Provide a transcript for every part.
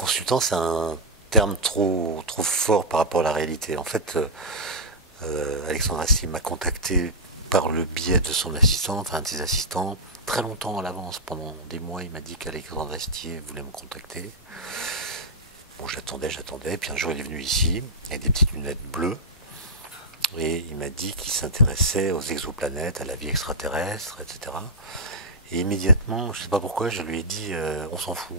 Consultant, c'est un terme trop fort par rapport à la réalité. En fait, Alexandre Astier m'a contacté par le biais de son assistant, enfin un de ses assistants, très longtemps à l'avance, pendant des mois. Il m'a dit qu'Alexandre Astier voulait me contacter. Bon, j'attendais, puis un jour il est venu ici, avec des petites lunettes bleues, et il m'a dit qu'il s'intéressait aux exoplanètes, à la vie extraterrestre, etc. Et immédiatement, je ne sais pas pourquoi, je lui ai dit on s'en fout.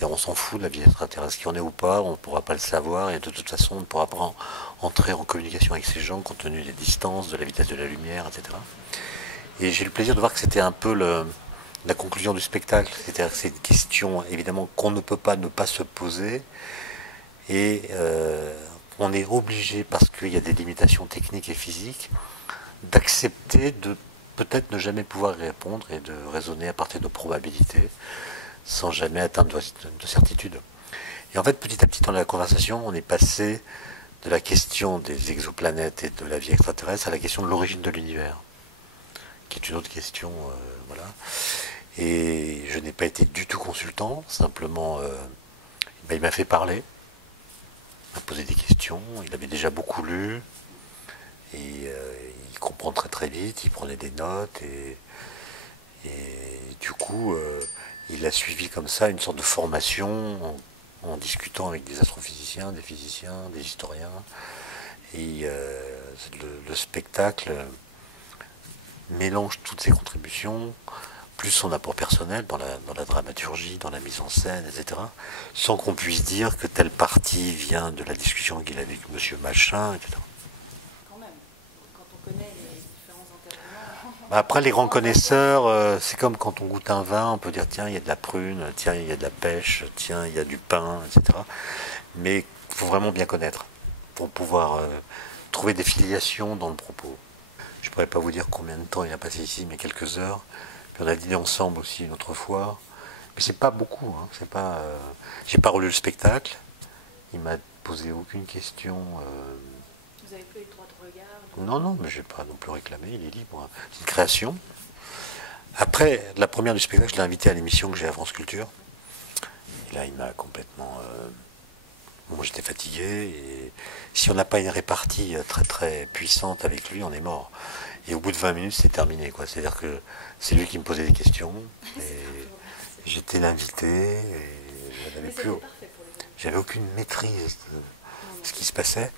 On s'en fout de la vie extraterrestre, qu'il y en ait ou pas, on ne pourra pas le savoir, et de toute façon, on ne pourra pas entrer en communication avec ces gens compte tenu des distances, de la vitesse de la lumière, etc. Et j'ai eu le plaisir de voir que c'était un peu la conclusion du spectacle, c'est-à-dire que c'est une question évidemment qu'on ne peut pas ne pas se poser, et on est obligé, parce qu'il y a des limitations techniques et physiques, d'accepter de peut-être ne jamais pouvoir y répondre et de raisonner à partir de probabilités, sans jamais atteindre de certitude. Et en fait, petit à petit dans la conversation, on est passé de la question des exoplanètes et de la vie extraterrestre à la question de l'origine de l'univers, qui est une autre question, voilà. Et je n'ai pas été du tout consultant, simplement, il m'a fait parler, il m'a posé des questions, il avait déjà beaucoup lu, et il comprend très très vite, il prenait des notes, et du coup, il a suivi comme ça une sorte de formation en discutant avec des astrophysiciens, des physiciens, des historiens. Et le spectacle mélange toutes ces contributions, plus son apport personnel dans la dramaturgie, dans la mise en scène, etc. Sans qu'on puisse dire que telle partie vient de la discussion qu'il a avec Monsieur Machin, etc. Quand même, quand on connaît les différents intervenants. Après, les grands connaisseurs, c'est comme quand on goûte un vin, on peut dire tiens, il y a de la prune, tiens, il y a de la pêche, tiens, il y a du pain, etc. Mais il faut vraiment bien connaître pour pouvoir trouver des filiations dans le propos. Je ne pourrais pas vous dire combien de temps il a passé ici, mais quelques heures. Puis on a dîné ensemble aussi une autre fois. Mais c'est pas beaucoup. Hein. C'est pas. J'ai pas relu le spectacle. Il m'a posé aucune question. Vous avez plus les droits de regard. Non, non, mais je n'ai pas non plus réclamé. Il est libre. Hein. C'est une création. Après, la première du spectacle, je l'ai invité à l'émission que j'ai à France Culture. Et là, il m'a complètement. Bon, j'étais fatigué. Et si on n'a pas une répartie très très puissante avec lui, on est mort. Et au bout de 20 minutes, c'est terminé. C'est-à-dire que c'est lui qui me posait des questions. Et j'étais l'invité. Et j'avais aucune maîtrise de ce qui se passait.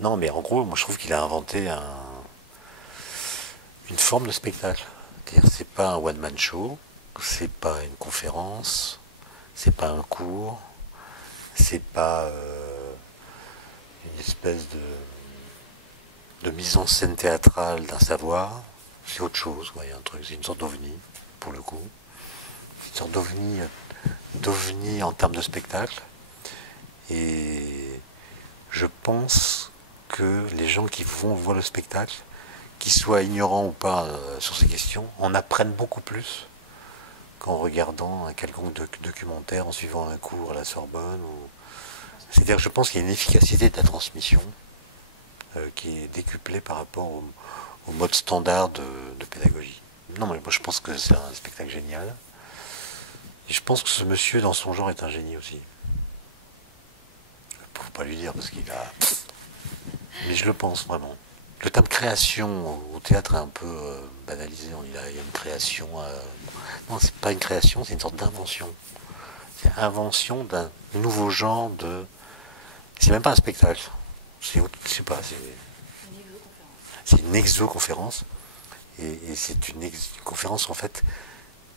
Non, mais en gros, moi je trouve qu'il a inventé une forme de spectacle. C'est-à-dire, c'est pas un one-man show, c'est pas une conférence, c'est pas un cours, c'est pas une espèce de mise en scène théâtrale d'un savoir. C'est autre chose, il y a un truc, c'est une sorte d'ovni, pour le coup. C'est une sorte d'ovni en termes de spectacle. Et je pense que les gens qui vont voir le spectacle, qu'ils soient ignorants ou pas sur ces questions, en apprennent beaucoup plus qu'en regardant un quelconque documentaire, en suivant un cours à la Sorbonne. C'est-à-dire que je pense qu'il y a une efficacité de la transmission qui est décuplée par rapport au mode standard de pédagogie. Non, mais moi je pense que c'est un spectacle génial. Et je pense que ce monsieur, dans son genre, est un génie aussi. Faut pas lui dire parce qu'il a. Mais je le pense vraiment. Le terme création au théâtre est un peu banalisé. Il y a une création. Non, c'est pas une création, c'est une sorte d'invention. C'est invention d'un nouveau genre de. C'est même pas un spectacle. C'est, je sais pas. C'est une exoconférence. Et c'est une conférence en fait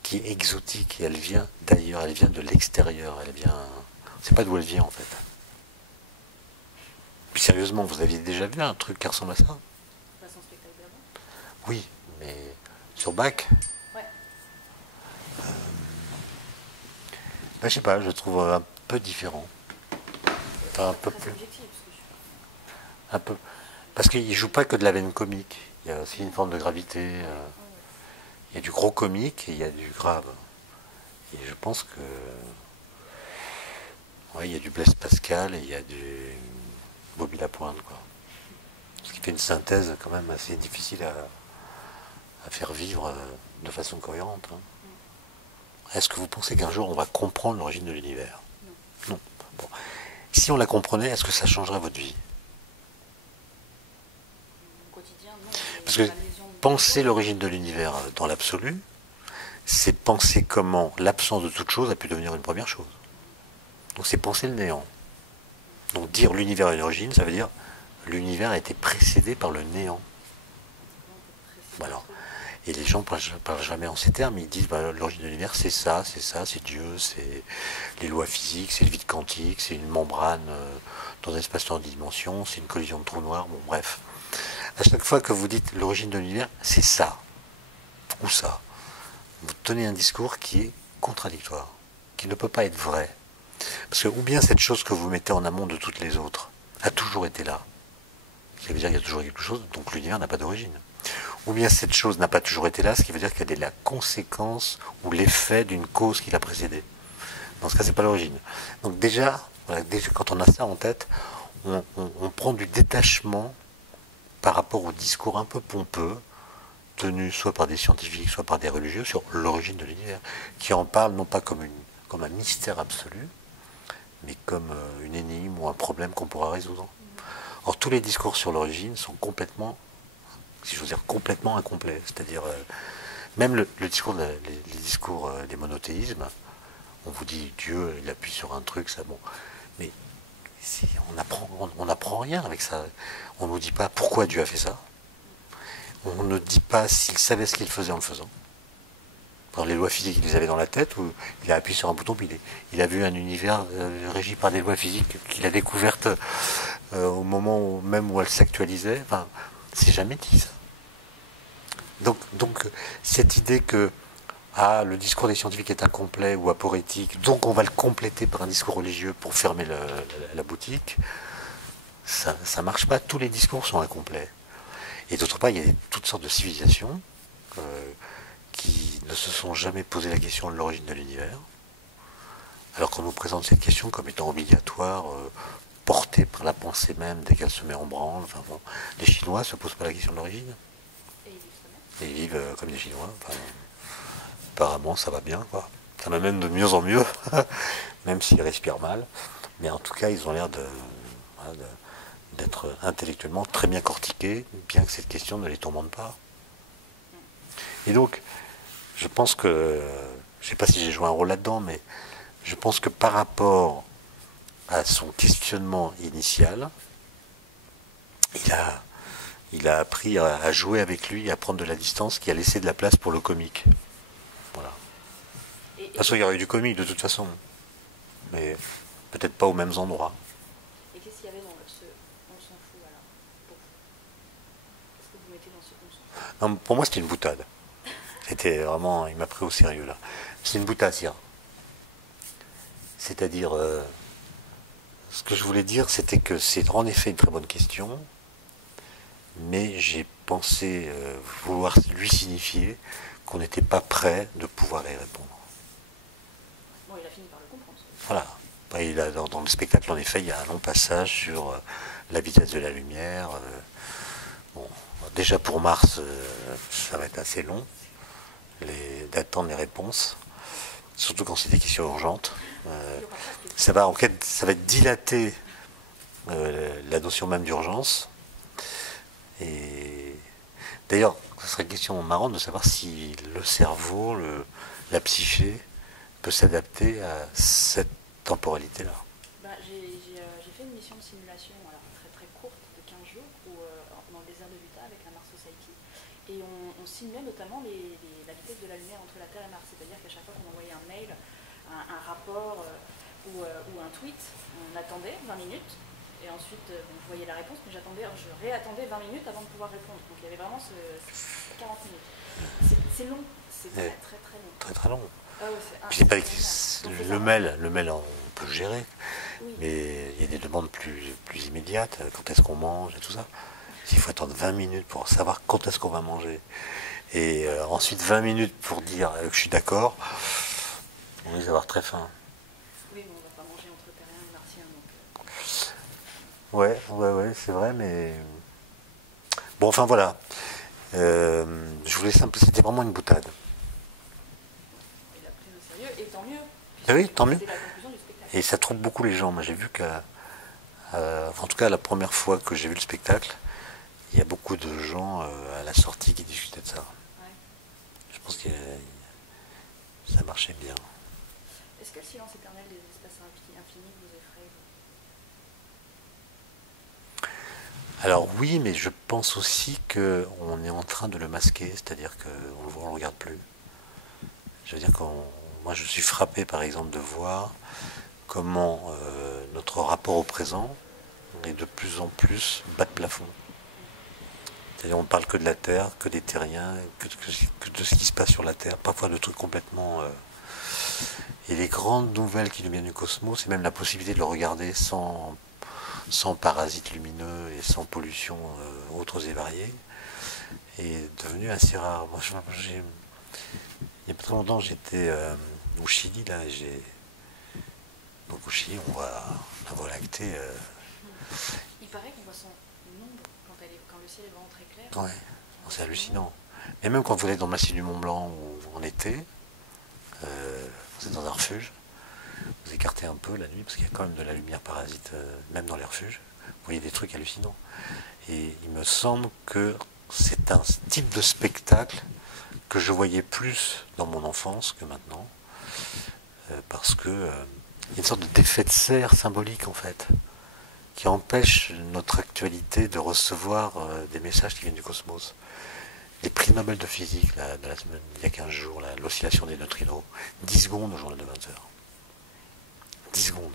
qui est exotique et elle vient d'ailleurs, elle vient de l'extérieur. Elle vient. On sait pas d'où elle vient en fait. Puis sérieusement, vous aviez déjà vu un truc qui ressemble à ça? Son spectacle d'avant. Oui, mais sur Bach, Ouais. je sais pas, je le trouve un peu différent. Enfin, un peu Très plus. objectif, parce que je... Un peu. Parce qu'il joue pas que de la veine comique. Il y a aussi une forme de gravité. Il y a du gros comique et il y a du grave. Et je pense que. Ouais, il y a du Blaise Pascal et il y a du Bobby Lapointe, quoi. Ce qui fait une synthèse quand même assez difficile à faire vivre de façon cohérente. Hein. Est-ce que vous pensez qu'un jour on va comprendre l'origine de l'univers? Non. Si on la comprenait, est-ce que ça changerait votre vie? Au quotidien, non. Parce Mais que la vision de penser l'origine de l'univers dans l'absolu, c'est penser comment l'absence de toute chose a pu devenir une première chose. Donc c'est penser le néant. Donc dire l'univers a une origine, ça veut dire l'univers a été précédé par le néant. Voilà. Et les gens ne parlent jamais en ces termes, ils disent l'origine de l'univers c'est ça, c'est Dieu, c'est les lois physiques, c'est le vide quantique, c'est une membrane dans un espace-temps de dimension, c'est une collision de trous noirs, bon bref. À chaque fois que vous dites l'origine de l'univers, c'est ça, ou ça. Vous tenez un discours qui est contradictoire, qui ne peut pas être vrai. Parce que ou bien cette chose que vous mettez en amont de toutes les autres a toujours été là. Ça veut dire qu'il y a toujours quelque chose, donc l'univers n'a pas d'origine. Ou bien cette chose n'a pas toujours été là, ce qui veut dire qu'elle est la conséquence ou l'effet d'une cause qui l'a précédée. Dans ce cas, c'est pas l'origine. Donc déjà, voilà, déjà, quand on a ça en tête, on prend du détachement par rapport au discours un peu pompeux, tenu soit par des scientifiques, soit par des religieux, sur l'origine de l'univers, qui en parlent non pas comme un mystère absolu, mais comme une énigme ou un problème qu'on pourra résoudre. Or, tous les discours sur l'origine sont complètement, si j'ose dire, complètement incomplets. C'est-à-dire, même le discours, les discours des monothéismes, on vous dit Dieu, il appuie sur un truc, ça bon. Mais on n'apprend rien avec ça. On ne nous dit pas pourquoi Dieu a fait ça. On ne dit pas s'il savait ce qu'il faisait en le faisant. Alors, les lois physiques, il les avait dans la tête, ou il a appuyé sur un bouton, puis il a vu un univers régi par des lois physiques qu'il a découvertes au moment même où elles s'actualisaient. Enfin, c'est jamais dit ça. Donc cette idée que le discours des scientifiques est incomplet ou aporétique, donc on va le compléter par un discours religieux pour fermer la boutique, ça ne marche pas. Tous les discours sont incomplets. Et d'autre part, il y a toutes sortes de civilisations qui ne se sont jamais posé la question de l'origine de l'univers, alors qu'on nous présente cette question comme étant obligatoire, portée par la pensée même dès qu'elle se met en branle. Enfin, bon, les Chinois ne se posent pas la question de l'origine. Et ils vivent comme des Chinois. Enfin, apparemment, ça va bien, quoi. Ça va même de mieux en mieux, même s'ils respirent mal. Mais en tout cas, ils ont l'air d'être intellectuellement très bien cortiqués, bien que cette question ne les tourmente pas. Et donc, je pense que, je ne sais pas si j'ai joué un rôle là-dedans, mais je pense que par rapport à son questionnement initial, il a appris à jouer avec lui, à prendre de la distance, qui a laissé de la place pour le comique. Voilà. De toute façon, il y aurait eu du comique de toute façon, mais peut-être pas aux mêmes endroits. Et qu'est-ce qu'il y avait dans ce on s'en fout alors pour vous? Qu'est-ce que vous mettez dans ce on s'en fout? Non, pour moi, c'était une boutade. C'était vraiment, il m'a pris au sérieux là. C'est une boutade, ça. C'est-à-dire, ce que je voulais dire, c'était que c'est en effet une très bonne question, mais j'ai pensé vouloir lui signifier qu'on n'était pas prêt de pouvoir y répondre. Bon, il a fini par le comprendre. Voilà. Dans le spectacle, en effet, il y a un long passage sur la vitesse de la lumière. Bon, déjà pour Mars, ça va être assez long d'attendre les réponses, surtout quand c'est des questions urgentes. Ça va être dilater la notion même d'urgence. Et d'ailleurs, ce serait une question marrante de savoir si le cerveau, la psyché, peut s'adapter à cette temporalité-là. J'ai fait une mission de simulation alors, très très courte de 15 jours dans le désert de l'Utah avec la Mars Society et on simulait notamment la vitesse de la lumière entre la Terre et Mars, c'est-à-dire qu'à chaque fois qu'on envoyait un mail, un rapport ou un tweet, on attendait 20 minutes et ensuite je voyais la réponse, mais je réattendais 20 minutes avant de pouvoir répondre. Donc il y avait vraiment 40 minutes. C'est long, c'est très très très long. Très très long. Ah ouais, Puis le mail on peut le gérer, oui. Mais il y a des demandes plus immédiates, quand est-ce qu'on mange et tout ça. Il faut attendre 20 minutes pour savoir quand est-ce qu'on va manger. Et ensuite 20 minutes pour dire que je suis d'accord, on risque d'avoir très faim. Oui, mais on va pas manger entre terriens et martiens. Ouais, c'est vrai, mais... Bon, enfin voilà. Je voulais c'était vraiment une boutade. Il a pris au sérieux, et tant mieux. Ah oui, tant mieux. C'était la conclusion du spectacle. Et ça trouble beaucoup les gens. Moi j'ai vu en tout cas la première fois que j'ai vu le spectacle, il y a beaucoup de gens à la sortie qui discutaient de ça. Ouais. Je pense que ça marchait bien. Est-ce que le silence éternel des espaces infinis vous effraie? Alors oui, mais je pense aussi qu'on est en train de le masquer, c'est-à-dire qu'on le voit, on le regarde plus. Je veux dire moi je suis frappé par exemple de voir comment notre rapport au présent est de plus en plus bas de plafond. C'est-à-dire on parle que de la Terre, que des terriens, que de ce qui se passe sur la Terre, parfois de trucs complètement... Et les grandes nouvelles qui nous viennent du cosmos, c'est même la possibilité de le regarder sans parasites lumineux et sans pollution autres et variées, est devenu assez rare. Moi, il n'y a pas très longtemps, j'étais au Chili, là, donc au Chili, on voit la Voie lactée. Il paraît qu'on voit son ombre quand le ciel est vraiment très clair. Ouais, c'est hallucinant. Et même quand vous êtes dans le massif du Mont Blanc ou en été, vous êtes dans un refuge, vous écartez un peu la nuit parce qu'il y a quand même de la lumière parasite, même dans les refuges. Vous voyez des trucs hallucinants. Et il me semble que c'est un type de spectacle que je voyais plus dans mon enfance que maintenant, parce que il y a une sorte d'effet de serre symbolique en fait, qui empêche notre actualité de recevoir des messages qui viennent du cosmos. Les prix Nobel de physique de la semaine, il y a 15 jours, l'oscillation des neutrinos, 10 secondes au journal de 20 heures. 10 secondes.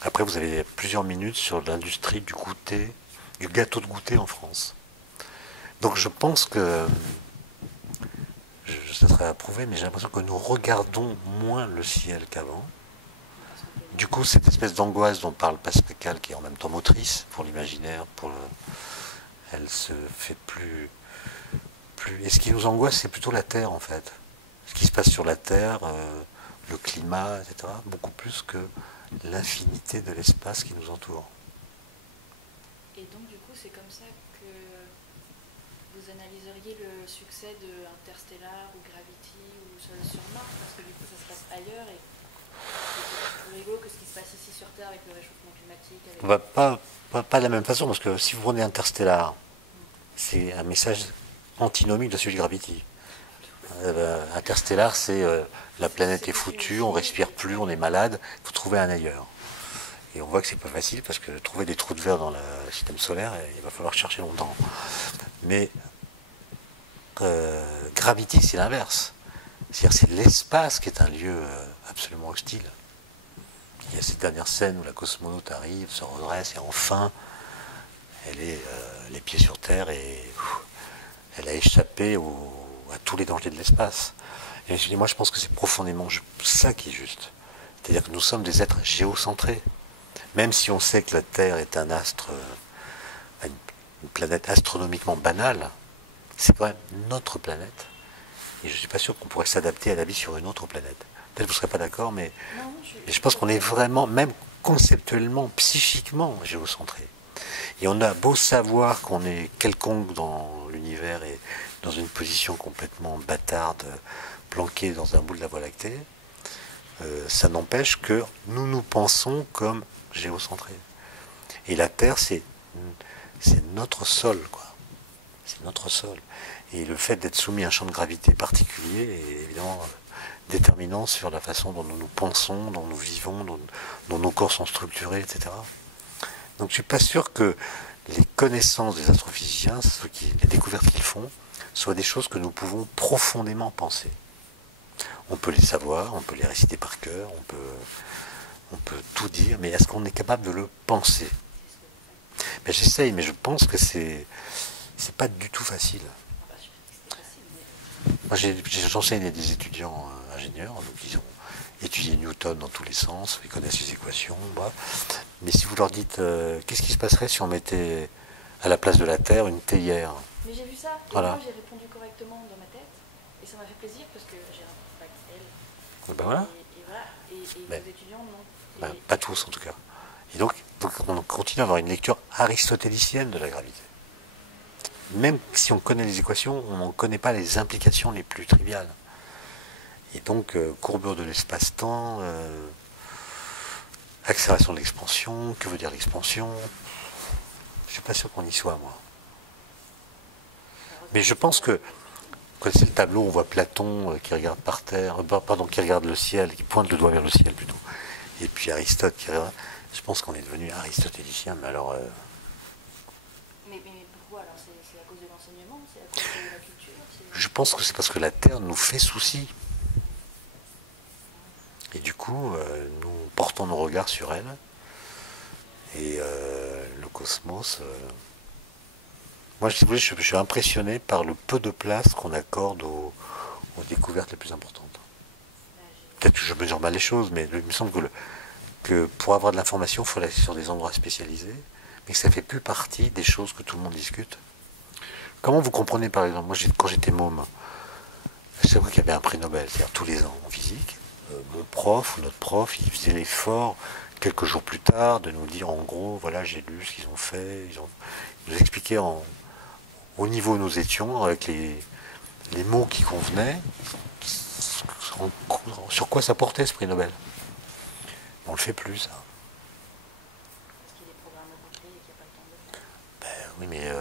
Après, vous avez plusieurs minutes sur l'industrie du goûter, du gâteau de goûter en France. Donc je pense que, ça serait à prouver, mais j'ai l'impression que nous regardons moins le ciel qu'avant. Du coup, cette espèce d'angoisse dont parle Pascal, qui est en même temps motrice pour l'imaginaire, elle se fait plus. Et ce qui nous angoisse, c'est plutôt la Terre, en fait. Ce qui se passe sur la Terre, le climat, etc., beaucoup plus que l'infinité de l'espace qui nous entoure. Et donc, du coup, c'est comme ça que vous analyseriez le succès de Interstellar ou Gravity ou Seul sur Mars, parce que du coup, ça se passe ailleurs et c'est plus rigolo que ce qui se passe ici sur Terre avec le réchauffement climatique. Pas de la même façon, parce que si vous prenez Interstellar, c'est un message antinomique de celui de Gravity. Interstellar, c'est la planète est foutue, on respire plus, on est malade, il faut trouver un ailleurs. Et on voit que c'est pas facile parce que trouver des trous de verre dans le système solaire, il va falloir chercher longtemps. Mais Gravity, c'est l'inverse. C'est-à-dire c'est l'espace qui est un lieu absolument hostile. Il y a cette dernière scène où la cosmonaute arrive, se redresse et enfin, elle est les pieds sur terre et elle a échappé à tous les dangers de l'espace. Et moi, je pense que c'est profondément ça qui est juste. C'est-à-dire que nous sommes des êtres géocentrés. Même si on sait que la Terre est un astre, une planète astronomiquement banale, c'est quand même notre planète. Et je ne suis pas sûr qu'on pourrait s'adapter à la vie sur une autre planète. Peut-être que vous ne serez pas d'accord, mais je pense qu'on est vraiment, même conceptuellement, psychiquement géocentré. Et on a beau savoir qu'on est quelconque dans l'univers et dans une position complètement bâtarde, planquée dans un bout de la Voie lactée, ça n'empêche que nous pensons comme géocentrés. Et la Terre, c'est notre sol, quoi. C'est notre sol. Et le fait d'être soumis à un champ de gravité particulier est évidemment déterminant sur la façon dont nous pensons, dont nous vivons, dont nos corps sont structurés, etc. Donc je ne suis pas sûr que les connaissances des astrophysiciens, les découvertes qu'ils font, soient des choses que nous pouvons profondément penser. On peut les savoir, on peut les réciter par cœur, on peut tout dire, mais est-ce qu'on est capable de le penser? Ben, j'essaye, mais je pense que c'est pas du tout facile. Moi, j'enseigne à des étudiants ingénieurs, donc ils ont étudié Newton dans tous les sens, ils connaissent les équations, bref. Mais si vous leur dites qu'est-ce qui se passerait si on mettait à la place de la Terre une théière? Mais j'ai vu ça, et voilà. moi j'ai répondu correctement dans ma tête, et ça m'a fait plaisir parce que j'ai un bac L. Ben voilà. Et voilà, et vos étudiants non. Ben, pas tous en tout cas. Et donc on continue à avoir une lecture aristotélicienne de la gravité. Même si on connaît les équations, on n'en connaît pas les implications les plus triviales. Et donc, courbure de l'espace-temps, accélération de l'expansion, que veut dire l'expansion? Je suis pas sûr qu'on y soit, moi. Mais je pense que, vous connaissez le tableau, on voit Platon qui regarde par terre, pardon, qui regarde le ciel, qui pointe le doigt vers le ciel plutôt. Et puis Aristote qui regarde. Je pense qu'on est devenu aristotélicien, mais alors. Mais pourquoi alors? C'est à cause de l'enseignement? C'est à cause de la culture? Je pense que c'est parce que la Terre nous fait souci. Et du coup, nous portons nos regards sur elle. Et le cosmos. Moi, si vous voulez, je suis impressionné par le peu de place qu'on accorde aux découvertes les plus importantes. Peut-être que je mesure mal les choses, mais il me semble que pour avoir de l'information, il faut aller sur des endroits spécialisés, mais que ça ne fait plus partie des choses que tout le monde discute. Comment vous comprenez, par exemple, moi, quand j'étais môme, c'est vrai qu'il y avait un prix Nobel, c'est-à-dire tous les ans en physique. Mon prof ou notre prof, il faisait l'effort, quelques jours plus tard, de nous dire en gros, voilà, j'ai lu ce qu'ils ont fait. Ils nous expliquaient au niveau où nous étions, avec les mots qui convenaient, sur quoi ça portait ce prix Nobel. On le fait plus, ça. Parce qu'il est programme rempli et qu'il n'y a pas le temps de le faire. Oui, mais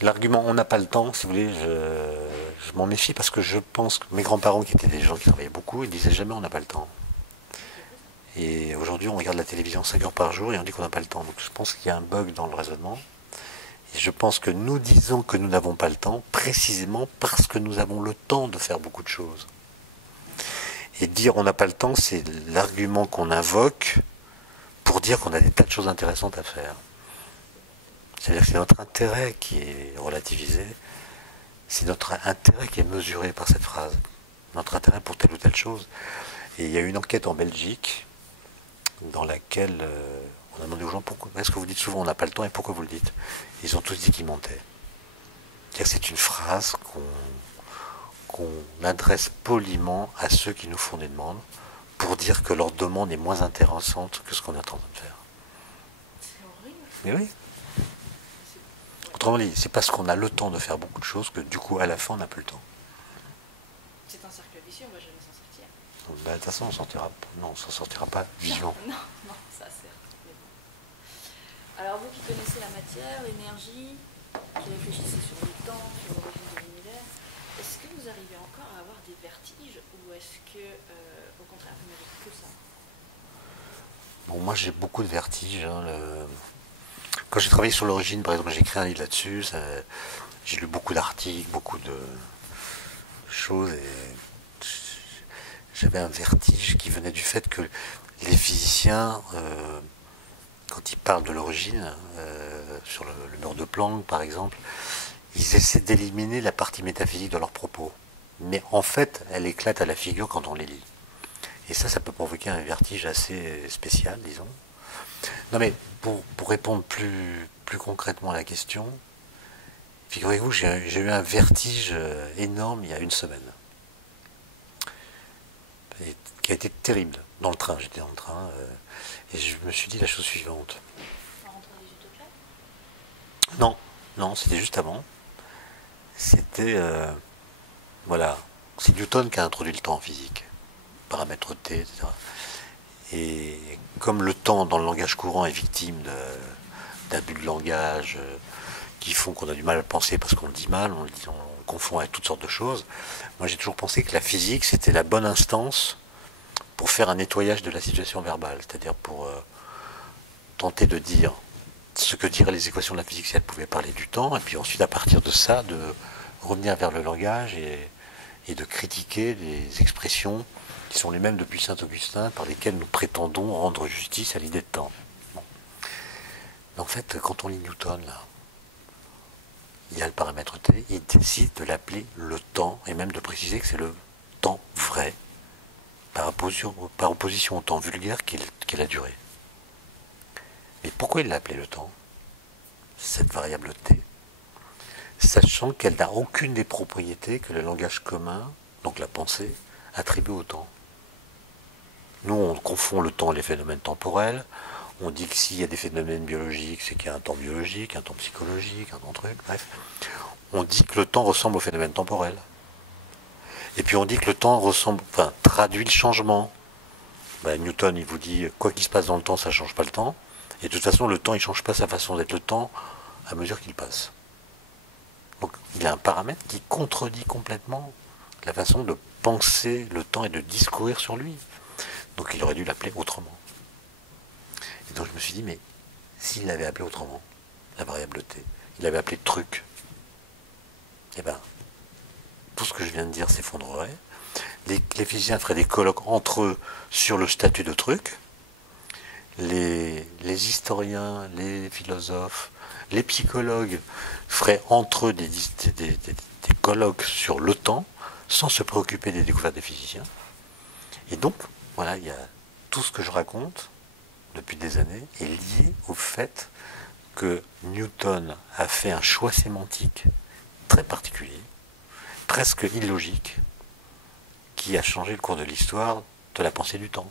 l'argument on n'a pas le temps, si vous voulez, je m'en méfie parce que je pense que mes grands-parents, qui étaient des gens qui travaillaient beaucoup, ils disaient jamais on n'a pas le temps. Et aujourd'hui, on regarde la télévision 5 heures par jour et on dit qu'on n'a pas le temps. Donc je pense qu'il y a un bug dans le raisonnement. Et je pense que nous disons que nous n'avons pas le temps précisément parce que nous avons le temps de faire beaucoup de choses. Et dire on n'a pas le temps, c'est l'argument qu'on invoque pour dire qu'on a des tas de choses intéressantes à faire. C'est-à-dire que c'est notre intérêt qui est relativisé, c'est notre intérêt qui est mesuré par cette phrase, notre intérêt pour telle ou telle chose. Et il y a eu une enquête en Belgique dans laquelle on a demandé aux gens pourquoi est-ce que vous dites souvent on n'a pas le temps et pourquoi vous le dites. Ils ont tous dit qu'ils mentaient. C'est-à-dire que c'est une phrase qu'on adresse poliment à ceux qui nous font des demandes pour dire que leur demande est moins intéressante que ce qu'on est en train de faire. C'est horrible. Mais oui. Autrement dit, c'est parce qu'on a le temps de faire beaucoup de choses que du coup, à la fin, on n'a plus le temps. C'est un cercle vicieux, on ne va jamais s'en sortir. Donc, de toute façon, on s'en sortira pas vivant. Non, ça certes. Mais bon. Alors vous qui connaissez la matière, l'énergie, qui réfléchissez sur le temps, sur l'origine de l'univers, est-ce que vous arrivez encore à avoir des vertiges ou est-ce que, au contraire, vous n'avez que ça? Bon, moi, j'ai beaucoup de vertiges. Quand j'ai travaillé sur l'origine, par exemple, j'ai écrit un livre là-dessus. J'ai lu beaucoup d'articles, beaucoup de choses et j'avais un vertige qui venait du fait que les physiciens, quand ils parlent de l'origine, sur le mur de Planck par exemple, ils essaient d'éliminer la partie métaphysique de leurs propos. Mais en fait, elle éclate à la figure quand on les lit. Et ça peut provoquer un vertige assez spécial, disons. Non mais, pour répondre plus concrètement à la question, figurez-vous, j'ai eu un vertige énorme il y a une semaine. Et qui a été terrible. Dans le train, j'étais dans le train, et je me suis dit la chose suivante. En rentrant des utopies? Non, c'était juste avant. C'était, voilà, c'est Newton qui a introduit le temps en physique, paramètre T, etc. Et comme le temps dans le langage courant est victime d'abus de langage qui font qu'on a du mal à le penser parce qu'on le dit mal, on le confond avec toutes sortes de choses, moi j'ai toujours pensé que la physique c'était la bonne instance pour faire un nettoyage de la situation verbale, c'est-à-dire pour tenter de dire ce que diraient les équations de la physique si elles pouvaient parler du temps, et puis ensuite à partir de ça de revenir vers le langage et de critiquer les expressions qui sont les mêmes depuis Saint-Augustin, par lesquelles nous prétendons rendre justice à l'idée de temps. Bon. Mais en fait, quand on lit Newton, là, il y a le paramètre T, il décide de l'appeler le temps, et même de préciser que c'est le temps vrai, par opposition au temps vulgaire qu'est la durée. Mais pourquoi il l'a appelé le temps, cette variable T, sachant qu'elle n'a aucune des propriétés que le langage commun, donc la pensée, attribue au temps? Nous, on confond le temps et les phénomènes temporels. On dit que s'il y a des phénomènes biologiques, c'est qu'il y a un temps biologique, un temps psychologique, un temps truc, bref. On dit que le temps ressemble aux phénomènes temporels. Et puis on dit que le temps ressemble, enfin, traduit le changement. Ben, Newton, il vous dit, quoi qu'il se passe dans le temps, ça ne change pas le temps. Et de toute façon, le temps, il ne change pas sa façon d'être le temps à mesure qu'il passe. Donc il y a un paramètre qui contredit complètement la façon de penser le temps et de discourir sur lui. Donc il aurait dû l'appeler autrement. Et donc je me suis dit, mais s'il l'avait appelé autrement, la variable t, il l'avait appelé truc, eh ben, tout ce que je viens de dire s'effondrerait. Les physiciens feraient des colloques entre eux sur le statut de truc. Les historiens, les philosophes, les psychologues feraient entre eux des colloques sur le temps, sans se préoccuper des découvertes des physiciens. Et donc, voilà, il y a tout ce que je raconte depuis des années est lié au fait que Newton a fait un choix sémantique très particulier, presque illogique, qui a changé le cours de l'histoire de la pensée du temps.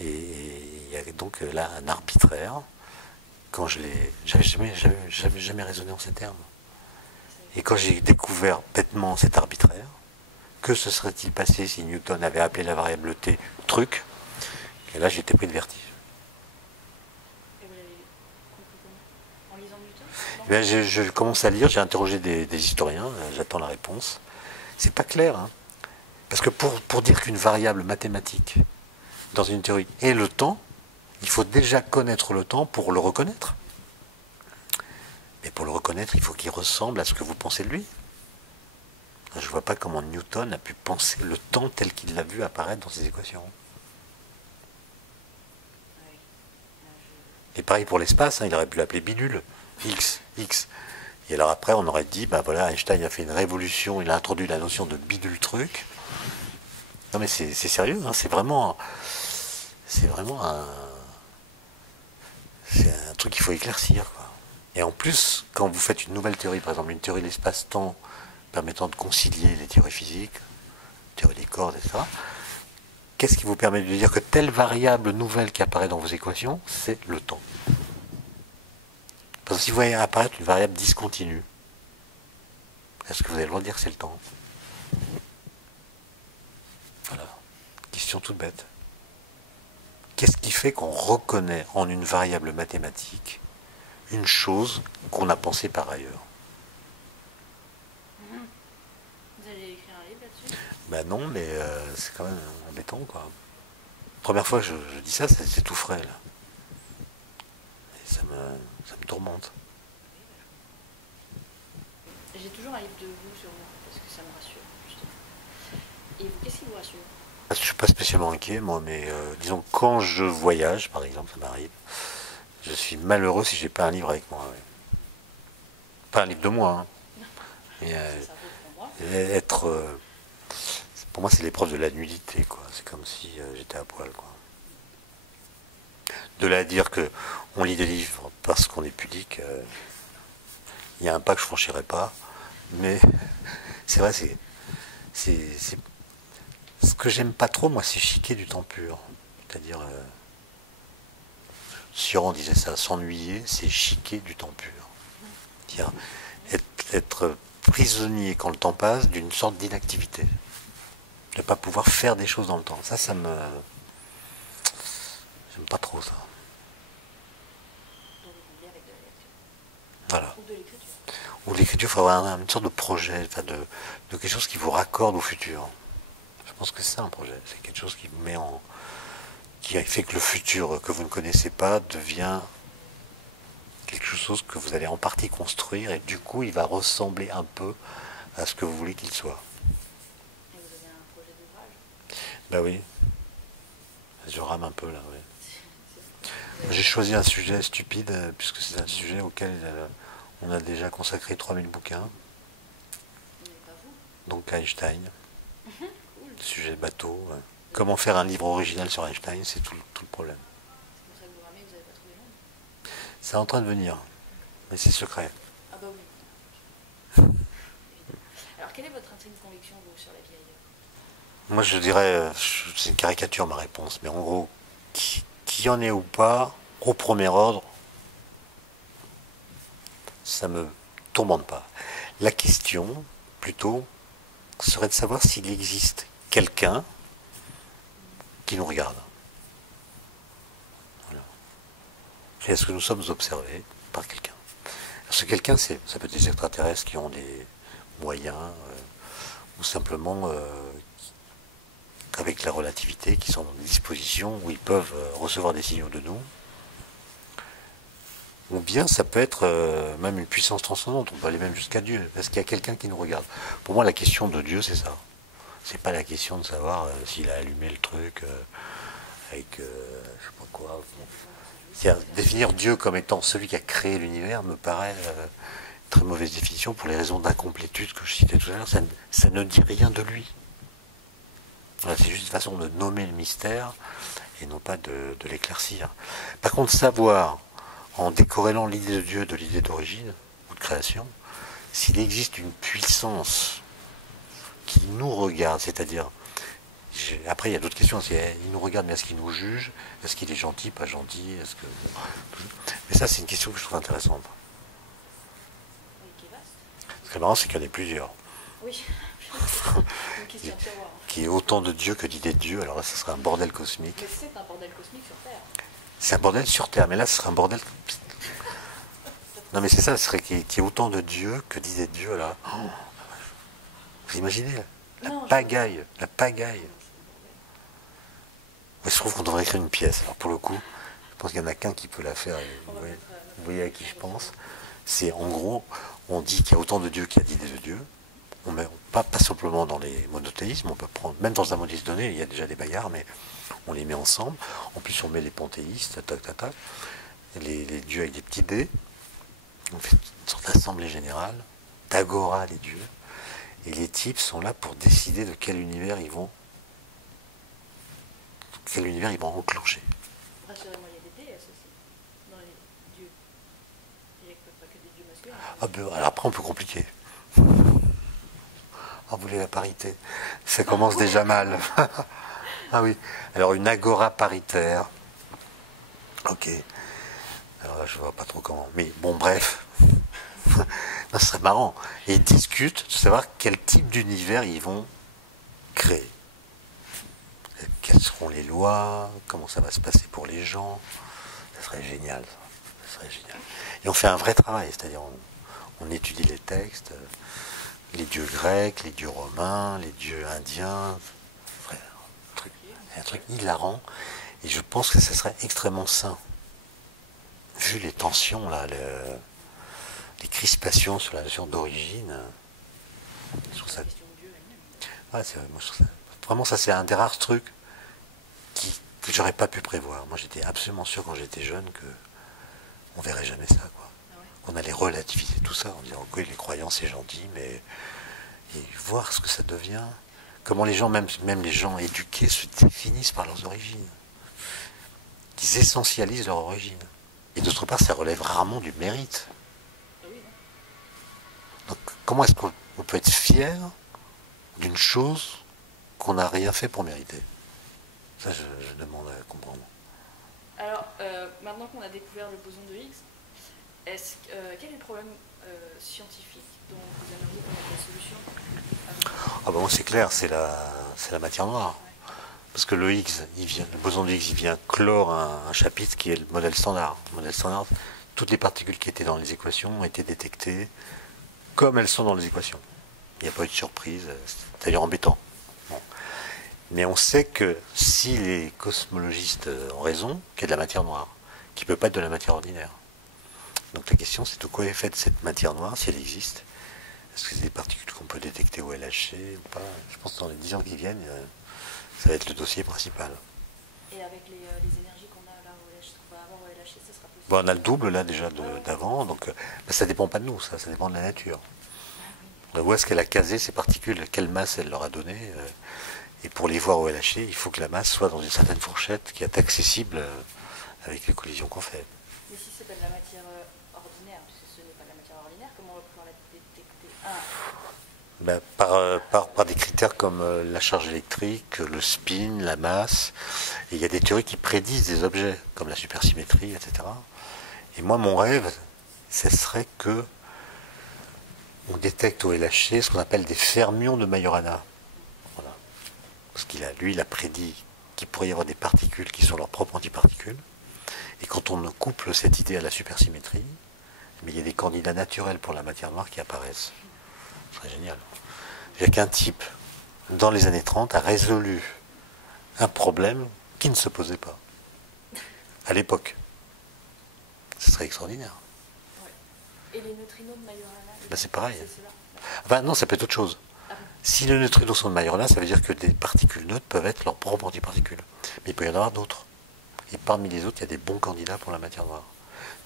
Et il y a donc là un arbitraire. Quand j'avais jamais raisonné en ces termes. Et quand j'ai découvert bêtement cet arbitraire, que se serait-il passé si Newton avait appelé la variable t truc? Et là, j'étais pris de vertige. Et vous l'avez compris comment? En lisant Newton? Je commence à lire, j'ai interrogé des historiens, j'attends la réponse. C'est pas clair, hein. Parce que pour dire qu'une variable mathématique dans une théorie est le temps, il faut déjà connaître le temps pour le reconnaître. Mais pour le reconnaître, il faut qu'il ressemble à ce que vous pensez de lui. Je ne vois pas comment Newton a pu penser le temps tel qu'il l'a vu apparaître dans ses équations. Et pareil pour l'espace, hein, il aurait pu l'appeler bidule, x, x. Et alors après, on aurait dit, ben voilà, Einstein a fait une révolution, il a introduit la notion de bidule truc. Non mais c'est sérieux, hein, c'est vraiment c'est un truc qu'il faut éclaircir, quoi. Et en plus, quand vous faites une nouvelle théorie, par exemple une théorie de l'espace-temps permettant de concilier les théories physiques, théorie des cordes, etc., qu'est-ce qui vous permet de dire que telle variable nouvelle qui apparaît dans vos équations, c'est le temps? Parce que si vous voyez apparaître une variable discontinue, est-ce que vous avez le droit de dire que c'est le temps? Voilà. Question toute bête. Qu'est-ce qui fait qu'on reconnaît en une variable mathématique une chose qu'on a pensée par ailleurs? Vous allez écrire un livre là-dessus? Ben non, mais c'est quand même embêtant, quoi. Première fois que je dis ça, c'est tout frais, là. Et ça me tourmente. J'ai toujours un livre de vous sur moi, parce que ça me rassure, justement. Et vous, qu'est-ce qui vous rassure? Je suis pas spécialement inquiet, moi, mais disons, quand je voyage, par exemple, ça m'arrive, je suis malheureux si j'ai pas un livre avec moi. Ouais. Pas un livre de moi, hein. Mais, Ça vaut pour moi. être... pour moi, c'est l'épreuve de la nudité, quoi. C'est comme si j'étais à poil, quoi. De là à dire que on lit des livres parce qu'on est pudique, il y a un pas que je franchirai pas, mais c'est vrai, ce que j'aime pas trop, moi, c'est chiquer du temps pur. C'est-à-dire, Sioran disait ça, s'ennuyer, c'est chiquer du temps pur. C'est-à-dire être prisonnier quand le temps passe d'une sorte d'inactivité. De ne pas pouvoir faire des choses dans le temps. Ça me... J'aime pas trop ça. Donc vous comblez avec de la lecture. Voilà. Ou de l'écriture. Ou l'écriture, il faut avoir une sorte de projet, enfin de quelque chose qui vous raccorde au futur. Je pense que c'est ça un projet. C'est quelque chose qui vous met en... qui fait que le futur que vous ne connaissez pas devient quelque chose que vous allez en partie construire et du coup il va ressembler un peu à ce que vous voulez qu'il soit. Et vous avez un projet d'ouvrage? Ben oui, je rame un peu là, oui. J'ai choisi un sujet stupide, puisque c'est un sujet auquel on a déjà consacré 3000 bouquins. Mais pas vous. Donc Einstein, Cool. sujet bateau. Comment faire un livre original sur Einstein, c'est tout le problème. C'est pour ça que vous ramez, vous n'avez pas trouvé l'ombre. C'est en train de venir, mais c'est secret. Ah bah oui. Évidemment. Alors quelle est votre intime conviction, vous, sur la vie ailleurs? Moi je dirais, c'est une caricature ma réponse, mais en gros, qui en est ou pas, au premier ordre, ça me tourmente pas. La question, plutôt, serait de savoir s'il existe quelqu'un qui nous regarde. Voilà. Est-ce que nous sommes observés par quelqu'un? Ce quelqu'un, ça peut être des extraterrestres qui ont des moyens, ou simplement avec la relativité, qui sont dans des dispositions où ils peuvent recevoir des signaux de nous. Ou bien ça peut être même une puissance transcendante, on peut aller même jusqu'à Dieu. Est-ce qu'il y a quelqu'un qui nous regarde? Pour moi, la question de Dieu, c'est ça. C'est pas la question de savoir s'il a allumé le truc avec je sais pas quoi. C'est-à-dire, définir Dieu comme étant celui qui a créé l'univers me paraît une très mauvaise définition pour les raisons d'incomplétude que je citais tout à l'heure. Ça ne dit rien de lui. Voilà, c'est juste une façon de nommer le mystère et non pas de l'éclaircir. Par contre, savoir, en décorrélant l'idée de Dieu de l'idée d'origine ou de création, s'il existe une puissance qui nous regarde, c'est-à-dire, après il y a d'autres questions, il nous regarde, mais est-ce qu'il nous juge? Est-ce qu'il est gentil, pas gentil? Mais ça, c'est une question que je trouve intéressante. Ce qui est marrant, c'est qu'il y en a plusieurs. Oui, une question de savoir. Qui est autant de Dieu que d'idées de Dieu, alors là, ce serait un bordel cosmique. Mais c'est un bordel cosmique sur Terre. C'est un bordel sur Terre, mais là, ce serait un bordel... Non, mais c'est ça, ce serait qu'il y ait autant de Dieu que d'idées de Dieu, là. Oh, vous imaginez la pagaille, la pagaille. Mais je trouve qu'on devrait écrire une pièce. Alors pour le coup, je pense qu'il n'y en a qu'un qui peut la faire. Vous voyez à qui je pense. C'est en gros, on dit qu'il y a autant de Dieu qu'il y a d'idées de Dieu. On met pas simplement dans les monothéismes, on peut prendre, même dans un monothéisme donné, il y a déjà des bagarres, mais on les met ensemble. En plus, on met les panthéistes, les dieux avec des petits dés. On fait une sorte d'assemblée générale, d'agora les dieux. Et les types sont là pour décider de quel univers ils vont enclencher. Rassurez-moi, il y a des dés associés dans les dieux. Il n'y a pas que des dieux masculins. Ah ben, alors après, on peut compliquer. Ah, vous voulez la parité? Ça commence déjà mal. Ah oui. Alors, une agora paritaire. Ok. Alors là, je vois pas trop comment. Mais bon, bref. Non, ce serait marrant. Et ils discutent de savoir quel type d'univers ils vont créer. Quelles seront les lois, comment ça va se passer pour les gens. Ça serait génial, ça. Ça serait génial. Et on fait un vrai travail, c'est-à-dire on étudie les textes, les dieux grecs, les dieux romains, les dieux indiens. Un truc hilarant. Et je pense que ça serait extrêmement sain. Vu les tensions, là, les crispations sur la notion d'origine. Sur ça. Ouais, moi, je trouve ça. Vraiment, ça, c'est un des rares trucs que j'aurais pas pu prévoir. Moi, j'étais absolument sûr quand j'étais jeune que on verrait jamais ça, quoi. Ah ouais. On allait relativiser tout ça en disant que les croyants c'est gentil, mais et voir ce que ça devient. Comment les gens, même les gens éduqués, se définissent par leurs origines. Qu'ils essentialisent leur origine. Et d'autre part, ça relève rarement du mérite. Donc, comment est-ce qu'on peut être fier d'une chose qu'on n'a rien fait pour mériter? Ça, je demande à comprendre. Alors, maintenant qu'on a découvert le boson de Higgs, quel est le problème scientifique dont vous aimeriez connaître la solution? Ah ben moi c'est clair, c'est la matière noire. Ouais. Parce que le boson de Higgs, il vient clore un chapitre qui est le modèle standard. Le modèle standard, toutes les particules qui étaient dans les équations ont été détectées comme elles sont dans les équations. Il n'y a pas eu de surprise, c'est d'ailleurs embêtant. Bon. Mais on sait que si les cosmologistes ont raison, qu'il y a de la matière noire, qui ne peut pas être de la matière ordinaire. Donc la question c'est de quoi est faite cette matière noire, si elle existe. Est-ce que c'est des particules qu'on peut détecter au LHC ou pas? Je pense que dans les 10 ans qui viennent, ça va être le dossier principal. Et avec les énergies qu'on a là qu'on va avoir au LHC, ça sera possible? Bon, on a le double là déjà d'avant, donc ça dépend pas de nous, ça dépend de la nature. Où est-ce qu'elle a casé ces particules, quelle masse elle leur a donné, et pour les voir au LHC, il faut que la masse soit dans une certaine fourchette qui est accessible avec les collisions qu'on fait. Mais si c'est pas de la matière ordinaire, puisque ce n'est pas de la matière ordinaire, comment on va pouvoir la détecter? Par des critères comme la charge électrique, le spin, la masse. Et il y a des théories qui prédisent des objets, comme la supersymétrie, etc. Et moi, mon rêve, ce serait que on détecte au LHC ce qu'on appelle des fermions de Majorana. Voilà. Parce lui, il a prédit qu'il pourrait y avoir des particules qui sont leurs propres antiparticules. Et quand on couple cette idée à la supersymétrie, mais il y a des candidats naturels pour la matière noire qui apparaissent. Ce serait génial. Il n'y a qu'un type, dans les années 30, a résolu un problème qui ne se posait pas. À l'époque. Ce serait extraordinaire. Ouais. Et les neutrinos de Majorana, Ben c'est pareil. c'est cela. Enfin non, ça peut être autre chose. Ah bon. Si les neutrinos sont de Majorana, ça veut dire que des particules neutres peuvent être leurs propres antiparticules. Mais il peut y en avoir d'autres. Et parmi les autres, il y a des bons candidats pour la matière noire.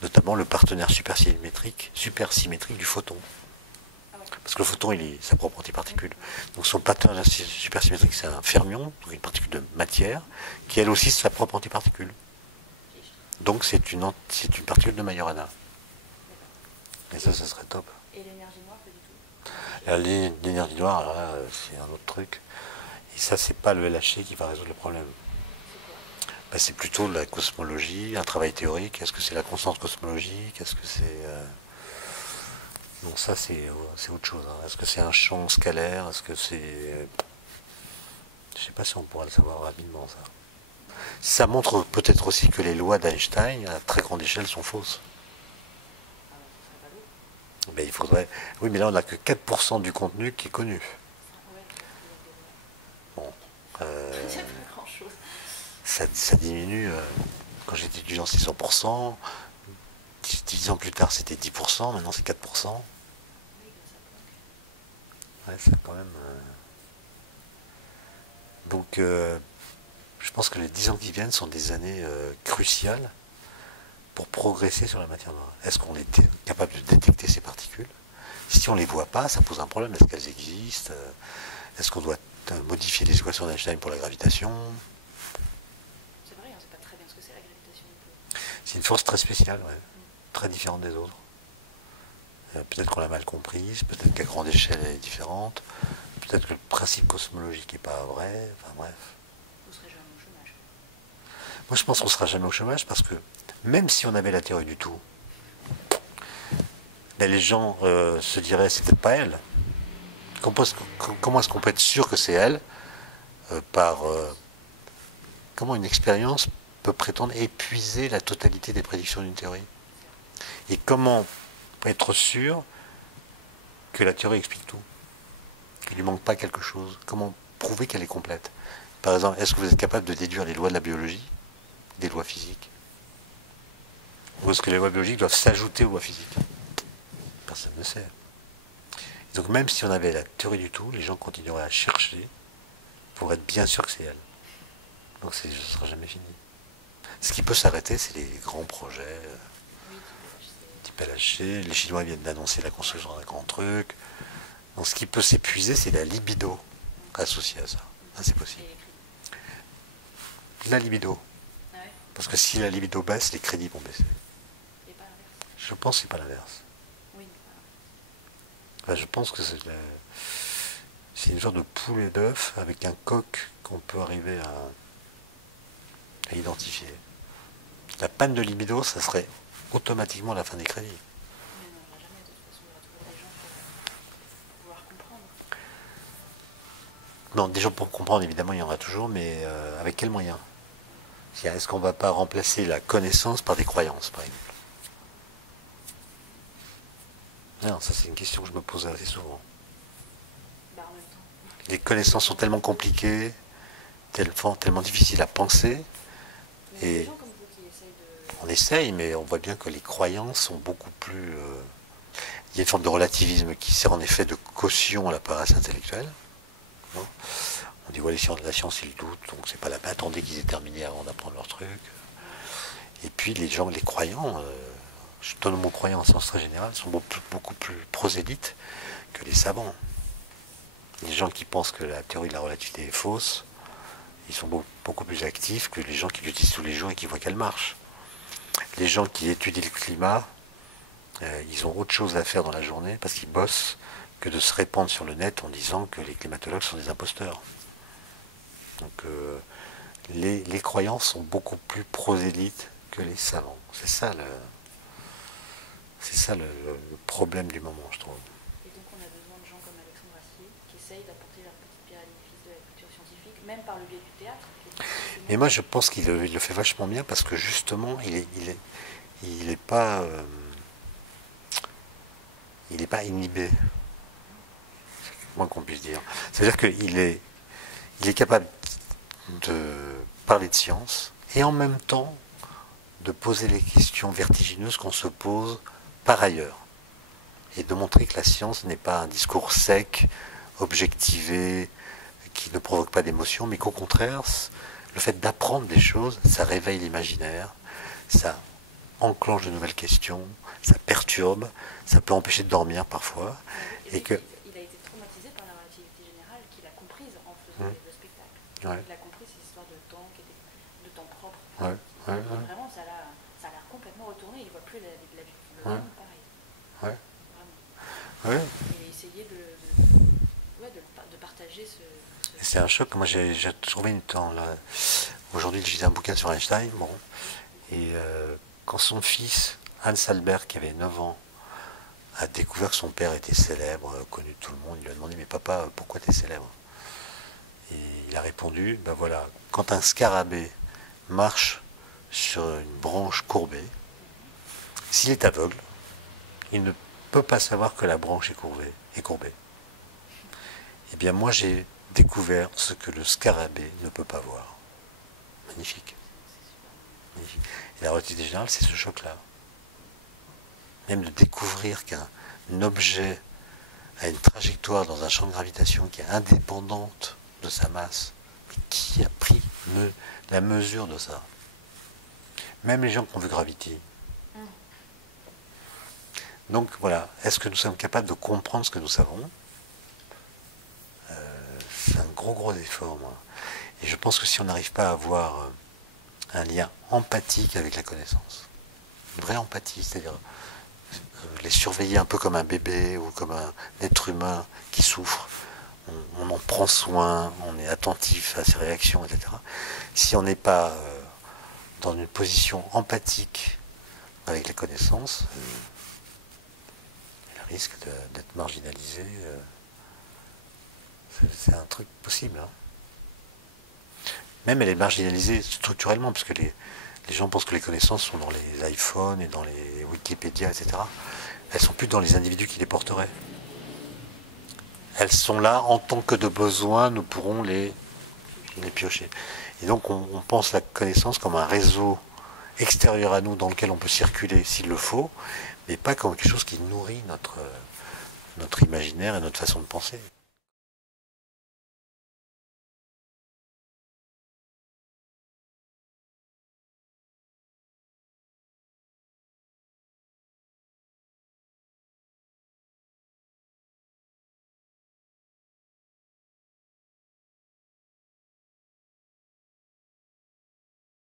Notamment le partenaire supersymétrique du photon. Ah ouais. Parce que le photon, il est sa propre antiparticule. Donc son partenaire supersymétrique, c'est un fermion, donc une particule de matière, qui elle aussi sa propre antiparticule. Donc c'est une particule de Majorana. Et ça serait top. Et l'énergie noire, pas du tout. L'énergie noire, là, c'est un autre truc. Et ça, c'est pas le LHC qui va résoudre le problème. C'est quoi? Ben, c'est plutôt la cosmologie, un travail théorique. Est-ce que c'est la constante cosmologique? Est-ce que c'est... Non, ça, c'est autre chose. Hein. Est-ce que c'est un champ scalaire? Est-ce que c'est... Je sais pas si on pourra le savoir rapidement, ça. Ça montre peut-être aussi que les lois d'Einstein, à très grande échelle, sont fausses. Ah ouais, ça serait pas lourd. Ben, il faudrait... Oui, mais là, on n'a que 4% du contenu qui est connu. Ouais, Bon. c'est pas grand-chose. Ça diminue. Quand j'étais étudiant, c'était 100%. 10 ans plus tard, c'était 10%. Maintenant, c'est 4%. Oui, ça bloque. Ouais, c'est quand même... Donc, je pense que les 10 ans qui viennent sont des années cruciales pour progresser sur la matière noire. Est-ce qu'on est capable de détecter ces particules? Si on ne les voit pas, ça pose un problème. Est-ce qu'elles existent? Est-ce qu'on doit modifier les équations d'Einstein pour la gravitation? C'est vrai, on sait pas très bien ce que c'est la gravitation non plus. C'est une force très spéciale, ouais. Très différente des autres. Peut-être qu'on l'a mal comprise, peut-être qu'à grande échelle elle est différente, peut-être que le principe cosmologique n'est pas vrai, enfin bref. Vous serez jamais au chômage. Moi je pense qu'on ne sera jamais au chômage parce que même si on avait la théorie du tout, ben, les gens se diraient c'est peut-être pas elle. Comment est-ce qu'on peut être sûr que c'est elle comment une expérience peut prétendre épuiser la totalité des prédictions d'une théorie? Et comment être sûr que la théorie explique tout? Qu'il ne lui manque pas quelque chose? Comment prouver qu'elle est complète? Par exemple, est-ce que vous êtes capable de déduire les lois de la biologie des lois physiques? Ou est-ce que les lois biologiques doivent s'ajouter aux lois physiques? Personne ne sait. Donc même si on avait la théorie du tout, les gens continueraient à chercher pour être bien sûr que c'est elle. Donc ce ne sera jamais fini. Ce qui peut s'arrêter, c'est les grands projets type LHC. Les Chinois viennent d'annoncer la construction d'un grand truc. Donc ce qui peut s'épuiser, c'est la libido associée à ça. Ah, c'est possible. La libido. Ah ouais. Parce que si la libido baisse, les crédits vont baisser. Et pas l'inverse. Je pense que c'est pas l'inverse. Oui, mais pas Enfin, je pense que c'est une sorte de poule et d'œuf avec un coq qu'on peut arriver à identifier. La panne de libido, ça serait automatiquement la fin des crédits. mais non, on l'a jamais. De toute façon, il y aura toujours des gens pour pouvoir comprendre. Non, des gens pour comprendre, évidemment, il y en aura toujours, mais avec quels moyens? Est-ce qu'on ne va pas remplacer la connaissance par des croyances, par exemple? Non, ça c'est une question que je me pose assez souvent. Bah, en même temps. Les connaissances sont tellement compliquées, tellement difficiles à penser, Mais il y a et des gens comme vous qui essayent de. on essaye, mais on voit bien que les croyances sont beaucoup plus... Il y a une forme de relativisme qui sert en effet de caution à la paresse intellectuelle. Non, on dit, ouais, la science, ils doutent, donc c'est pas la peine, attendez qu'ils aient terminé avant d'apprendre leur truc. Et puis les gens, les croyants, je donne le mot croyant en sens très général, sont beaucoup plus prosélytes que les savants. Les gens qui pensent que la théorie de la relativité est fausse, ils sont beaucoup plus actifs que les gens qui l'utilisent tous les jours et qui voient qu'elle marche. Les gens qui étudient le climat, ils ont autre chose à faire dans la journée parce qu'ils bossent que de se répandre sur le net en disant que les climatologues sont des imposteurs. Donc les croyants sont beaucoup plus prosélytes que les savants. C'est ça le problème du moment, je trouve. Et donc on même par le biais du théâtre. Mais moi, je pense qu'il le fait vachement bien parce que justement, il est pas, inhibé, c'est moins qu'on puisse dire. C'est-à-dire il est capable de parler de science et en même temps de poser les questions vertigineuses qu'on se pose par ailleurs et de montrer que la science n'est pas un discours sec, objectivé, qui ne provoque pas d'émotion, mais qu'au contraire, le fait d'apprendre des choses, ça réveille l'imaginaire, ça enclenche de nouvelles questions, ça perturbe, ça peut empêcher de dormir parfois. Et que il a été traumatisé par la relativité générale qu'il a comprise en faisant le spectacle. Ouais. Il a compris ces histoires de temps, de temps propre. Ouais. Ouais. Vraiment, ça l'a complètement retourné. Il ne voit plus le monde pareil. Ouais. Vraiment. Ouais. Et essayer de partager ce... C'est un choc. Moi, j'ai trouvé une temps là. Aujourd'hui, je lisais un bouquin sur Einstein. Bon. Et quand son fils, Hans Albert, qui avait 9 ans, a découvert que son père était célèbre, connu de tout le monde, il lui a demandé: mais papa, pourquoi tu es célèbre? Et il a répondu: ben voilà, quand un scarabée marche sur une branche courbée, s'il est aveugle, il ne peut pas savoir que la branche est courbée. Eh bien moi j'ai découvert ce que le scarabée ne peut pas voir. Magnifique. Magnifique. Et la relativité générale, c'est ce choc-là. Même de découvrir qu'un objet a une trajectoire dans un champ de gravitation qui est indépendante de sa masse. Mais qui a pris la mesure de ça? Même les gens qui ont vu Gravity. Donc voilà, est-ce que nous sommes capables de comprendre ce que nous savons? C'est un gros effort, moi. Et je pense que si on n'arrive pas à avoir un lien empathique avec la connaissance, une vraie empathie, c'est-à-dire les surveiller un peu comme un bébé ou comme un être humain qui souffre, on en prend soin, on est attentif à ses réactions, etc. Si on n'est pas dans une position empathique avec les connaissances, il risque d'être marginalisé. C'est un truc possible. Hein. Même elle est marginalisée structurellement, parce que les gens pensent que les connaissances sont dans les iPhones et dans les Wikipédia, etc. Elles sont plus dans les individus qui les porteraient. Elles sont là en tant que de besoin, nous pourrons les piocher. Et donc on pense la connaissance comme un réseau extérieur à nous dans lequel on peut circuler s'il le faut, mais pas comme quelque chose qui nourrit notre imaginaire et notre façon de penser.